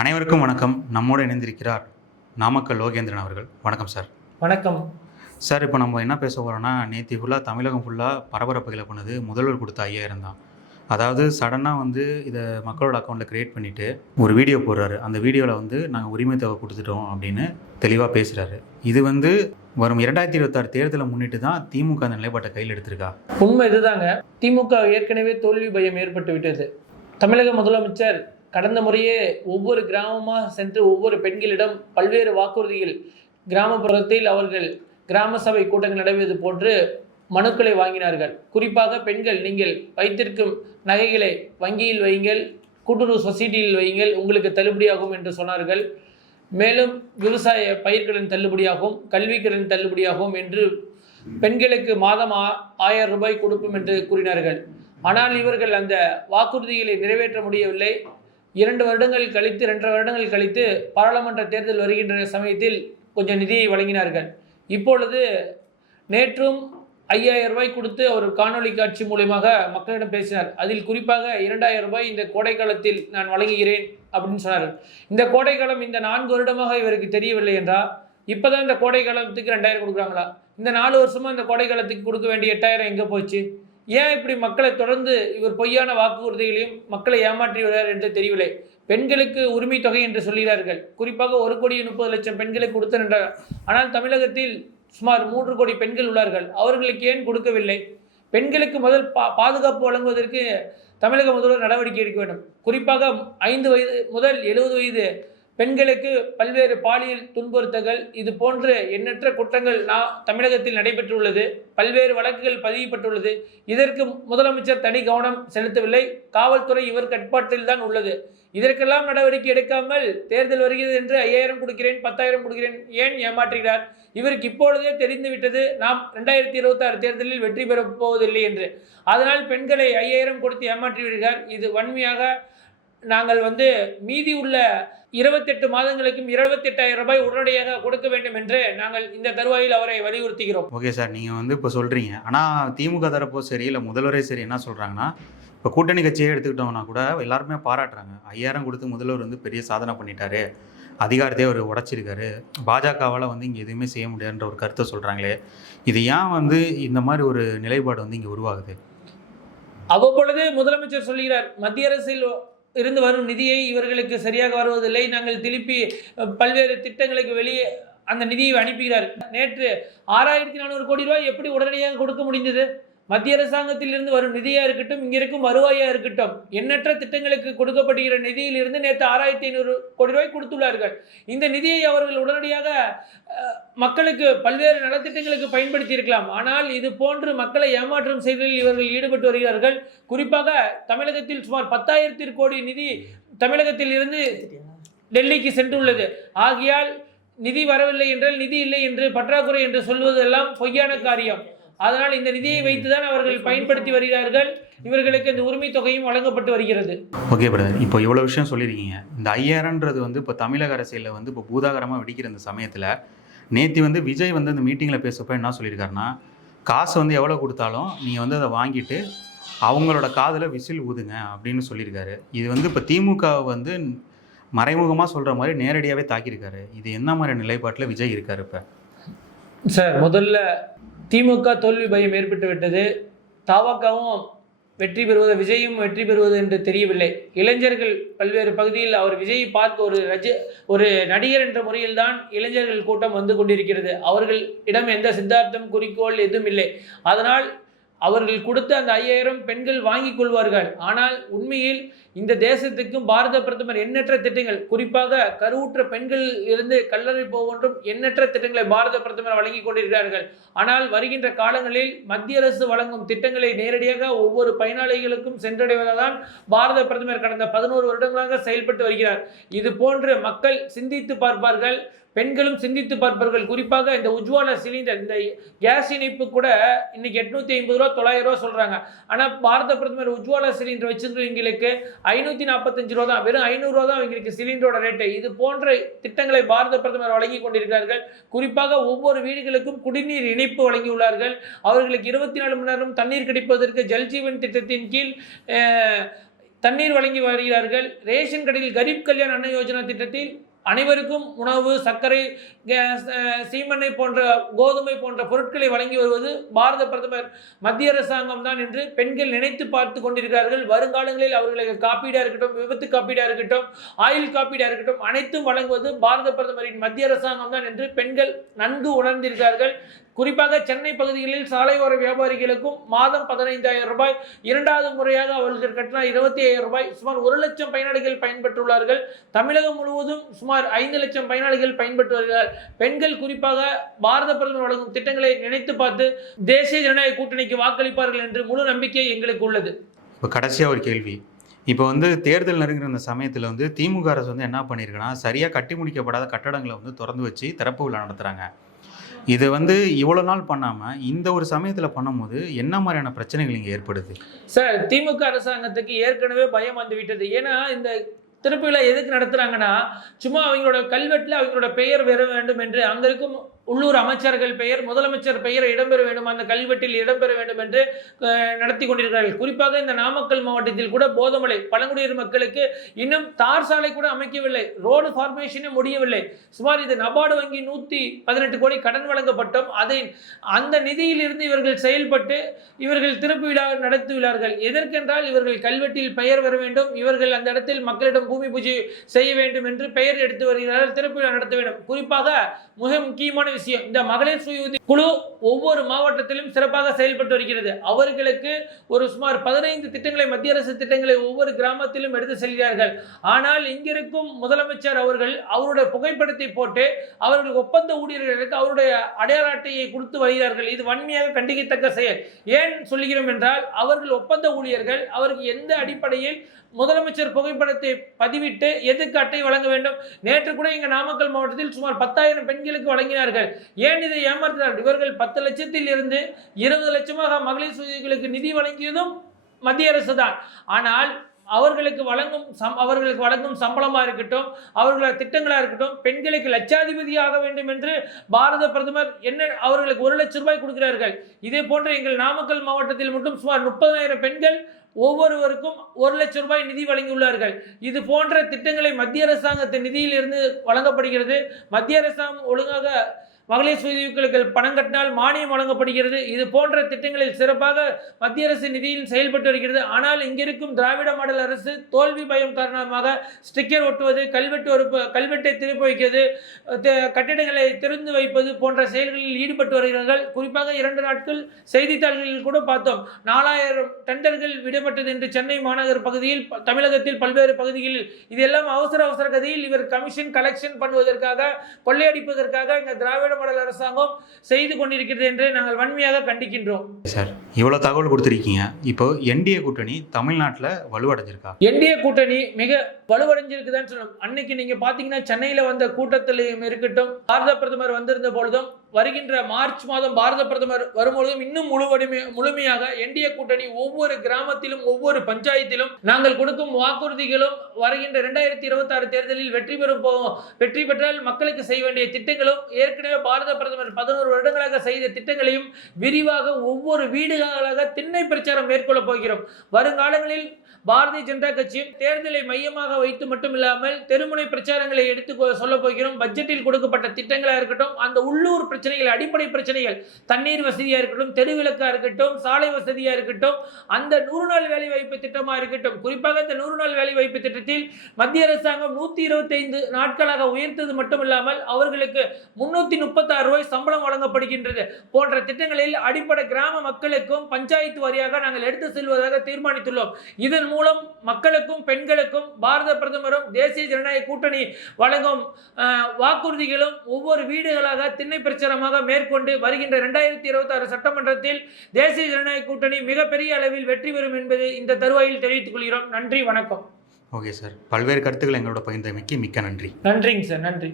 அனைவருக்கும் வணக்கம். நம்மோடு இணைந்திருக்கிறார் நாமக்கல் லோகேந்திரன் அவர்கள். வணக்கம் சார். வணக்கம் சார், இப்போ நம்ம என்ன பேச போகிறோம்னா, நேற்று ஃபுல்லாக தமிழகம் ஃபுல்லாக பரபரப்புகளை பண்ணது முதல்வர் கொடுத்த 5000 தான். அதாவது சடனாக இதை மக்களோட அக்கௌண்ட்டில் க்ரியேட் பண்ணிவிட்டு ஒரு வீடியோ போடுறாரு. அந்த வீடியோவில் நாங்கள் உரிமை தொகை கொடுத்துட்டோம் அப்படின்னு தெளிவாக பேசுகிறாரு. இது வரும் 2026 தேர்தலை முன்னிட்டு தான் திமுக அந்த நிலைப்பாட்டை கையில் எடுத்திருக்கா? உண்மை இதுதாங்க. திமுக ஏற்கனவே தோல்வி பயம் ஏற்பட்டு விட்டது. தமிழக முதலமைச்சர் கடந்த முறையே ஒவ்வொரு கிராமமாக சென்று ஒவ்வொரு பெண்களிடம் பல்வேறு வாக்குறுதிகள், கிராமப்புறத்தில் அவர்கள் கிராம சபை கூட்டங்கள் நடைபெறுவது போன்று மனுக்களை வாங்கினார்கள். குறிப்பாக பெண்கள், நீங்கள் வைத்திருக்கும் நகைகளை வங்கியில் வையுங்கள், கூட்டுறவு சொசைட்டியில் வையுங்கள், உங்களுக்கு தள்ளுபடியாகும் என்று சொன்னார்கள். மேலும் விவசாய பயிர்களின் தள்ளுபடியாகும், கல்விக்கடன் தள்ளுபடியாகும் என்று பெண்களுக்கு மாதம் 1000 ரூபாய் கொடுப்போம் என்று கூறினார்கள். ஆனால் இவர்கள் அந்த வாக்குறுதிகளை நிறைவேற்ற முடியவில்லை. 2 வருடங்கள் கழித்து 2.5 வருடங்கள் கழித்து பாராளுமன்ற தேர்தல் வருகின்ற சமயத்தில் கொஞ்சம் நிதியை வழங்கினார்கள். இப்பொழுது நேற்றும் 5000 ரூபாய் கொடுத்து அவர் காணொலி காட்சி மூலமாக மக்களிடம் பேசினார். அதில் குறிப்பாக 2000 ரூபாய் இந்த கோடை காலத்தில் நான் வழங்குகிறேன் அப்படின்னு சொன்னார். இந்த கோடை காலம் இந்த 4 வருடமாக இவருக்கு தெரியவில்லை என்றால் இப்போதான் இந்த கோடை காலத்துக்கு 2000 கொடுக்குறாங்களா? இந்த 4 வருஷமாக இந்த கோடை காலத்துக்கு கொடுக்க வேண்டிய 8000 எங்கே போச்சு? ஏன் இப்படி மக்களை தொடர்ந்து இவர் பொய்யான வாக்குறுதிகளையும் மக்களை ஏமாற்றி வருகிறார் என்று தெரியவில்லை. பெண்களுக்கு உரிமை தொகை என்று சொல்கிறார்கள். குறிப்பாக 1,30,00,000 பெண்களுக்கு கொடுத்தனர். ஆனால் தமிழகத்தில் சுமார் 3 கோடி பெண்கள் உள்ளார்கள். அவர்களுக்கு ஏன் கொடுக்கவில்லை? பெண்களுக்கு முதல் பாதுகாப்பு வழங்குவதற்கு தமிழக முதல்வர் நடவடிக்கை எடுக்க வேண்டும். குறிப்பாக 5 வயது முதல் 70 வயது பெண்களுக்கு பல்வேறு பாலியல் துன்புறுத்தல்கள், இது போன்ற எண்ணற்ற குற்றங்கள் தமிழகத்தில் நடைபெற்றுள்ளது. பல்வேறு வழக்குகள் பதியப்பட்டுள்ளது. இதற்கு முதலமைச்சர் தனி கவனம் செலுத்தவில்லை. காவல்துறை இவர் கட்டுப்பாட்டில் தான் உள்ளது. இதற்கெல்லாம் நடவடிக்கை எடுக்காமல் தேர்தல் வருகிறது என்று 5000 கொடுக்கிறேன், 10,000 கொடுக்கிறேன் ஏன் ஏமாற்றுகிறார்? இவருக்கு இப்பொழுதே தெரிந்துவிட்டது நாம் 2026 தேர்தலில் வெற்றி பெறப் போவதில்லை என்று. அதனால் பெண்களை 5000 கொடுத்து ஏமாற்றி விடுகிறார். இது வன்மையாக நாங்கள் மீதி உள்ள 28 மாதங்களுக்கும் 28,000 ரூபாய் உடனடியாக கொடுக்க வேண்டும் என்று நாங்கள் இந்த தருவாயில் அவரை வலியுறுத்துகிறோம். ஓகே சார், நீங்கள் இப்போ சொல்கிறீங்க. ஆனால் திமுக தரப்போ சரி, இல்லை முதல்வரே சரி, என்ன சொல்கிறாங்கன்னா, இப்போ கூட்டணி கட்சியே எடுத்துக்கிட்டோம்னா கூட எல்லாருமே பாராட்டுறாங்க. 5000 கொடுத்து முதல்வர் பெரிய சாதனை பண்ணிட்டாரு, அதிகாரத்தையே அவர் உடைச்சிருக்காரு, பாஜகவால் இங்கே எதுவுமே செய்ய முடியாதுன்ற ஒரு கருத்தை சொல்கிறாங்களே, இது ஏன் இந்த மாதிரி ஒரு நிலைப்பாடு இங்கே உருவாகுது? அவ்வப்பொழுது முதலமைச்சர் சொல்கிறார், மத்திய அரசில் இருந்து வரும் நிதியை இவர்களுக்கு சரியாக வருவதில்லை, நாங்கள் திருப்பி பல்வேறு திட்டங்களுக்கு வெளியே அந்த நிதியை அனுப்புகிறார். நேற்று 6400 கோடி ரூபாய் எப்படி உடனடியாக கொடுக்க முடிந்தது? மத்திய அரசாங்கத்தில் இருந்து வரும் நிதியா இருக்கட்டும், இங்க இருக்கும் வருவாயா இருக்கட்டும், எண்ணற்ற திட்டங்களுக்கு கொடுக்கப்படுகிற நிதியிலிருந்து நேற்று 6500 கோடி ரூபாய் கொடுத்துள்ளார்கள். இந்த நிதியை அவர்கள் உடனடியாக மக்களுக்கு பல்வேறு நலத்திட்டங்களுக்கு பயன்படுத்தி இருக்கலாம். ஆனால் இது போன்று மக்களை ஏமாற்றம் செய்வதில் இவர்கள் ஈடுபட்டு வருகிறார்கள். குறிப்பாக தமிழகத்தில் சுமார் 10,000 கோடி நிதி தமிழகத்தில் இருந்து டெல்லிக்கு சென்றுள்ளது. ஆகையால் நிதி வரவில்லை என்றால் நிதி இல்லை என்று, பற்றாக்குறை என்று சொல்வதெல்லாம் பொய்யான காரியம். அதனால் இந்த நிதியை வைத்துதான் அவர்கள் பயன்படுத்தி வருகிறார்கள். இவர்களுக்கு இந்த உரிமை தொகையும் வழங்கப்பட்டு வருகிறது. ஓகே பிரதர், இப்போ இவ்வளோ விஷயம் சொல்லியிருக்கீங்க. இந்த 5000ன்றது இப்போ தமிழக அரசியலில் இப்போ பூதாகரமாக வெடிக்கிற இந்த சமயத்தில் நேற்று விஜய் இந்த மீட்டிங்கில் பேசப்போ என்ன சொல்லியிருக்காருன்னா, காசு எவ்வளோ கொடுத்தாலும் நீங்கள் அதை வாங்கிட்டு அவங்களோட காதில் விசில் ஊதுங்க அப்படின்னு சொல்லியிருக்காரு. இது இப்போ திமுக மறைமுகமாக சொல்கிற மாதிரி நேரடியாகவே தாக்கியிருக்காரு. இது என்ன மாதிரி நிலைப்பாட்டில் விஜய் இருக்கார் இப்போ? சார், முதல்ல திமுக தோல்வி பயம் ஏற்பட்டு விட்டது. தவகவும் வெற்றி பெறுவது, விஜயும் வெற்றி பெறுவது என்று தெரியவில்லை. இளைஞர்கள் பல்வேறு பகுதியில் அவர் விஜயை பார்த்து ஒரு நடிகர் என்ற முறையில் தான் இளைஞர்கள் கூட்டம் வந்து கொண்டிருக்கிறது. அவர்களிடம் எந்த சித்தாந்தம், குறிக்கோள் எதுவும் இல்லை. அதனால் அவர்கள் கொடுத்த அந்த 5000 பெண்கள் வாங்கிக் கொள்வார்கள். ஆனால் உண்மையில் இந்த தேசத்துக்கும் பாரத பிரதமர் எண்ணற்ற திட்டங்கள், குறிப்பாக கருவுற்ற பெண்கள் இருந்து கல்லறை போகின்றும் எண்ணற்ற திட்டங்களை பாரத பிரதமர் வழங்கி கொண்டிருக்கிறார்கள். ஆனால் வருகின்ற காலங்களில் மத்திய அரசு வழங்கும் திட்டங்களை நேரடியாக ஒவ்வொரு பயனாளிகளுக்கும் சென்றடைவதுதான் பாரத பிரதமர் கடந்த 11 வருடங்களாக செயல்பட்டு வருகிறார். இது போன்று மக்கள் சிந்தித்து பார்ப்பார்கள், பெண்களும் சிந்தித்து பார்ப்பார்கள். குறிப்பாக இந்த உஜ்வாலா சிலிண்டர், இந்த கேஸ் இணைப்பு கூட இன்னைக்கு 850 ரூபா 900 ரூபா சொல்றாங்க. ஆனால் பாரத பிரதமர் உஜ்வாலா சிலிண்டர் வச்சிருக்கவங்களுக்கு 545 ரூபா தான், வெறும் 500 ரூபா தான் அவங்களுக்கு சிலிண்டரோட ரேட்டு. இது போன்ற திட்டங்களை பாரத பிரதமர் வழங்கி கொண்டிருக்கிறார்கள். குறிப்பாக ஒவ்வொரு வீடுகளுக்கும் குடிநீர் இணைப்பு வழங்கியுள்ளார்கள். அவர்களுக்கு 24 மணி நேரம் தண்ணீர் கிடைப்பதற்கு ஜல்ஜீவன் திட்டத்தின் கீழ் தண்ணீர் வழங்கி வருகிறார்கள். ரேஷன் கடையில் கரீப் கல்யாண் அன்ன யோஜனா திட்டத்தில் அனைவருக்கும் உணவு, சர்க்கரை, சீமெண்ணெய் போன்ற கோதுமை போன்ற பொருட்களை வழங்கி வருவது பாரத பிரதமர் மத்திய அரசாங்கம் தான் என்று பெண்கள் நினைத்து பார்த்து கொண்டிருக்கிறார்கள். வருங்காலங்களில் அவர்களுக்கு காப்பீடாக இருக்கட்டும், விபத்து காப்பீடாக இருக்கட்டும், ஆயுள் காப்பீடாக இருக்கட்டும், அனைத்தும் வழங்குவது பாரத பிரதமரின் மத்திய அரசாங்கம் தான் என்று பெண்கள் நன்கு உணர்ந்திருக்கிறார்கள். குறிப்பாக சென்னை பகுதிகளில் சாலையோர வியாபாரிகளுக்கும் மாதம் 15,000 ரூபாய், இரண்டாவது முறையாக அவர்கள் கட்டினா 25,000 ரூபாய், சுமார் 1 லட்சம் பயனாளிகள் பயன்பெற்றுள்ளார்கள். தமிழகம் முழுவதும் சுமார் 5 லட்சம் பயனாளிகள் பயன்பெற்று வருகிறார். பெண்கள் குறிப்பாக பாரத பிரதமர் வழங்கும் திட்டங்களை நினைத்து பார்த்து தேசிய ஜனநாயக கூட்டணிக்கு வாக்களிப்பார்கள் என்று முழு நம்பிக்கை எங்களுக்கு உள்ளது. இப்போ கடைசியாக ஒரு கேள்வி. இப்போ வந்து தேர்தல் நெருங்குற அந்த சமயத்தில் வந்து திமுக அரசு வந்து என்ன பண்ணியிருக்குன்னா, சரியாக கட்டி முடிக்கப்படாத கட்டடங்களை வந்து திறந்து வச்சு திறப்பு விழா நடத்துகிறாங்க. இது வந்து இவ்வளோ நாள் பண்ணாமல் இந்த ஒரு சமயத்தில் பண்ணும்போது என்ன மாதிரியான பிரச்சனைகள் இங்கே ஏற்படுது? சார், திமுக அரசாங்கத்துக்கு ஏற்கனவே பயம் வந்து விட்டது. ஏன்னா இந்த திறப்பு விழா எதுக்கு நடத்துறாங்கன்னா, சும்மா அவங்களோட கல்வெட்டில் அவங்களோட பெயர் வர வேண்டும் என்று அங்கே இருக்கும் உள்ளூர் அமைச்சர்கள் பெயர், முதலமைச்சர் பெயர் இடம்பெற வேண்டும், அந்த கல்வெட்டில் இடம்பெற வேண்டும் என்று நடத்தி கொண்டிருக்கிறார்கள். குறிப்பாக இந்த நாமக்கல் மாவட்டத்தில் கூட போதமலை பழங்குடியினர் மக்களுக்கு இன்னும் தார் சாலை கூட அமைக்கவில்லை, ரோடு ஃபார்மேஷனே முடியவில்லை. சுமார் இது நபார்டு வங்கி 118 கோடி கடன் வழங்கப்பட்டோம். அதை அந்த நிதியிலிருந்து இவர்கள் செயல்பட்டு இவர்கள் திறப்பு விழா நடத்துகிறார்கள். எதற்கென்றால் இவர்கள் கல்வெட்டில் பெயர் வர வேண்டும், இவர்கள் அந்த இடத்தில் மக்களிடம் பூமி பூஜை செய்ய வேண்டும் என்று பெயர் எடுத்து வருகிறார்கள், திறப்பு விழா நடத்த வேண்டும். குறிப்பாக மிக முக்கியமான விஷயம், இந்த மகளிர் சுய உதவி குழு ஒவ்வொரு மாவட்டத்திலும் சிறப்பாக செயல்பட்டு வருகிறது. அவர்களுக்கு ஒரு சுமார் 15 திட்டங்களை, மத்திய அரசு திட்டங்களை ஒவ்வொரு கிராமத்திலும் எடுத்து செல்கிறார்கள். ஆனால் இங்கிருக்கும் முதலமைச்சர் அவர்கள் அவருடைய புகைப்படத்தை போட்டு அவர்கள் ஒப்பந்த ஊழியர்களுக்கு அவருடைய அடையாள அட்டையை கொடுத்து வருகிறார்கள். இது வன்மையாக கண்டிக்கத்தக்க செயல். ஏன் சொல்கிறோம் என்றால், அவர்கள் ஒப்பந்த ஊழியர்கள் அவருக்கு எந்த அடிப்படையில் முதலமைச்சர் புகைப்படத்தை பதிவிட்டு எதுக்கு அட்டை வழங்க வேண்டும்? நேற்று கூட இங்க நாமக்கல் மாவட்டத்தில் சுமார் 10,000 பெண்களுக்கு வழங்கினார்கள். ஏன் இதை ஏமாற்றினார்கள்? இவர்கள் 10 லட்சத்தில் இருந்து 20 லட்சமாக மகளிர் சுயங்களுக்கு நிதி வழங்கியதும் மத்திய அரசு தான். ஆனால் அவர்களுக்கு வழங்கும் சம்பளமா இருக்கட்டும், அவர்களோட திட்டங்களா இருக்கட்டும், பெண்களுக்கு லட்சாதிபதியாக வேண்டும் என்று பாரத பிரதமர் அவர்களுக்கு 1 லட்சம் ரூபாய் கொடுக்கிறார்கள். இதே போன்ற எங்கள் நாமக்கல் மாவட்டத்தில் மட்டும் சுமார் 30,000 பெண்கள் ஒவ்வொருவருக்கும் 1 லட்சம் ரூபாய் நிதி வழங்கியுள்ளார்கள். இது போன்ற திட்டங்களை மத்திய அரசாங்கத்தின் நிதியிலிருந்து வழங்கப்படுகிறது. மத்திய அரசாங்கம் ஒழுங்காக மகளிர் சுயஉதவிகளுக்கு பணம் கட்டினால் மானியம் வழங்கப்படுகிறது. இது போன்ற திட்டங்களில் சிறப்பாக மத்திய அரசு நிதியில் செயல்பட்டு வருகிறது. ஆனால் இங்கிருக்கும் திராவிட மாடல் அரசு தோல்வி பயம் காரணமாக ஸ்டிக்கர் ஒட்டுவது, கல்வெட்டை திருப்பி வைக்கிறது, கட்டிடங்களை திறந்து வைப்பது போன்ற செயல்களில் ஈடுபட்டு வருகிறார்கள். குறிப்பாக 2 நாட்கள் செய்தித்தாள்களில் கூட பார்த்தோம், 4,000 டெண்டர்கள் விடப்பட்டது என்று சென்னை மாநகர் பகுதியில், தமிழகத்தில் பல்வேறு பகுதிகளில். இதெல்லாம் அவசர கதையில் இவர் கமிஷன் கலெக்ஷன் பண்ணுவதற்காக, கொள்ளையடிப்பதற்காக இந்த திராவிட மாடல் அரசாங்கம் செய்து கொண்டிருக்கிறது என்று நாங்கள் வன்மையாக கண்டிக்கின்றோம். சார், இவ்வளோ தகவல் கொடுத்துருக்கீங்க. இப்போ என்டிஏ கூட்டணி தமிழ்நாட்டில் வலுவடைஞ்சிருக்கா? என்டிஏ கூட்டணி மிக வலுவடைஞ்சிருக்குதான் சொல்லணும். அன்னைக்கு நீங்க பாத்தீங்கன்னா சென்னையில வந்த கூட்டத்திலையும் இருக்கட்டும், பாரத பிரதமர் வந்திருந்த பொழுதும், வருகின்ற மார்ச் மாதம் பாரத பிரதமர் வரும்பொழுதும் இன்னும் முழுமையாக என்டிஏ கூட்டணி ஒவ்வொரு கிராமத்திலும், ஒவ்வொரு பஞ்சாயத்திலும் நாங்கள் கொடுக்கும் வாக்குறுதிகளும், வருகின்ற 2026 தேர்தலில் வெற்றி பெற்றால் மக்களுக்கு செய்ய வேண்டிய திட்டங்களும், ஏற்கனவே பாரத பிரதமர் 11 வருடங்களாக செய்த திட்டங்களையும் விரிவாக ஒவ்வொரு வீடுகளாக திண்ணை பிரச்சாரம் மேற்கொள்ள போகிறோம். வருங்காலங்களில் பாரதிய ஜனதா கட்சியும் தேர்தலை மையமாக வைத்து மட்டுமில்லாமல் தெருமுனை பிரச்சாரங்களை எடுத்து சொல்ல போகிறோம். பட்ஜெட்டில் கொடுக்கப்பட்ட திட்டங்களாக இருக்கட்டும், அந்த உள்ளூர் பிரச்சனைகள், அடிப்படை பிரச்சனைகள், தண்ணீர் வசதியாக இருக்கட்டும், தெருவிளக்காக இருக்கட்டும், சாலை வசதியாக இருக்கட்டும், அந்த 100 நாள் வேலை வாய்ப்பு திட்டமாக இருக்கட்டும். குறிப்பாக இந்த 100 நாள் வேலை வாய்ப்பு திட்டத்தில் மத்திய அரசாங்கம் 125 நாட்களாக உயர்த்தது மட்டுமில்லாமல் அவர்களுக்கு 336 ரூபாய் சம்பளம் வழங்கப்படுகின்றது போன்ற திட்டங்களில் அடிப்படை கிராம மக்களுக்கும் பஞ்சாயத்து வாரியாக நாங்கள் எடுத்து செல்வதாக தீர்மானித்துள்ளோம். இதன் மூலம் மக்களுக்கும் பெண்களுக்கும் பாரத பிரதமரும் தேசிய ஜனநாயக கூட்டணி வழங்கும் வாக்குறுதிகளும் ஒவ்வொரு வீடுகளாக திண்ணை பிரச்சாரமாக மேற்கொண்டு வருகின்ற 2026 சட்டமன்றத்தில் தேசிய ஜனநாயக கூட்டணி மிகப்பெரிய அளவில் வெற்றி பெறும் என்பது இந்த தருவாயில் தெரிவித்துக் கொள்கிறோம். நன்றி, வணக்கம். ஓகே சார், பல்வேறு கருத்துக்கள் எங்களோட பகிர்ந்தமைக்கு மிக்க நன்றி. நன்றிங்க சார், நன்றி.